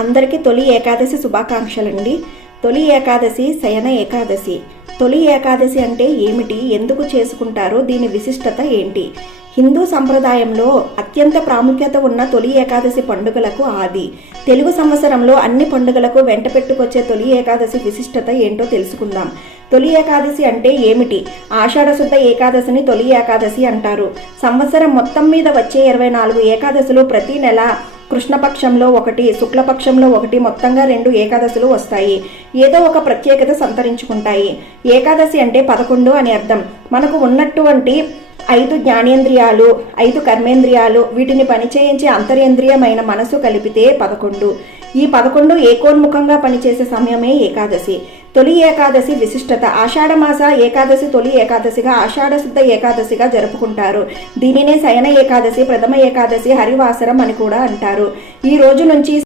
అందరికీ తొలి ఏకాదశి శుభాకాంక్షలండి. తొలి ఏకాదశి శయన ఏకాదశి. తొలి ఏకాదశి అంటే ఏమిటి, ఎందుకు చేసుకుంటారో, దీని విశిష్టత ఏంటి? హిందూ సంప్రదాయంలో అత్యంత ప్రాముఖ్యత ఉన్న తొలి ఏకాదశి పండుగలకు ఆది. తెలుగు సంవత్సరంలో అన్ని పండుగలకు వెంట పెట్టుకొచ్చే తొలి ఏకాదశి విశిష్టత ఏంటో తెలుసుకుందాం. తొలి ఏకాదశి అంటే ఏమిటి? ఆషాఢశుద్ధ ఏకాదశిని తొలి ఏకాదశి అంటారు. సంవత్సరం మొత్తం మీద వచ్చే 24 ఏకాదశులు ప్రతి నెల కృష్ణపక్షంలో ఒకటి, శుక్లపక్షంలో ఒకటి, మొత్తంగా 2 ఏకాదశులు వస్తాయి. ఏదో ఒక ప్రత్యేకత సంతరించుకుంటాయి. ఏకాదశి అంటే 11 అని అర్థం. మనకు ఉన్నటువంటి 5 జ్ఞానేంద్రియాలు, 5 కర్మేంద్రియాలు, వీటిని పనిచేయించే అంతరేంద్రియమైన మనసు కలిపితే 11. ఈ 11 ఏకోన్ముఖంగా పనిచేసే సమయమే ఏకాదశి. తొలి ఏకాదశి విశిష్టత: ఆషాఢమాస ఏకాదశి తొలి ఏకాదశిగా, ఆషాఢశుద్ధ ఏకాదశిగా జరుపుకుంటారు. దీనినే శయన ఏకాదశి, ప్రథమ ఏకాదశి, హరివాసరం అని కూడా అంటారు. ఈ రోజు నుంచి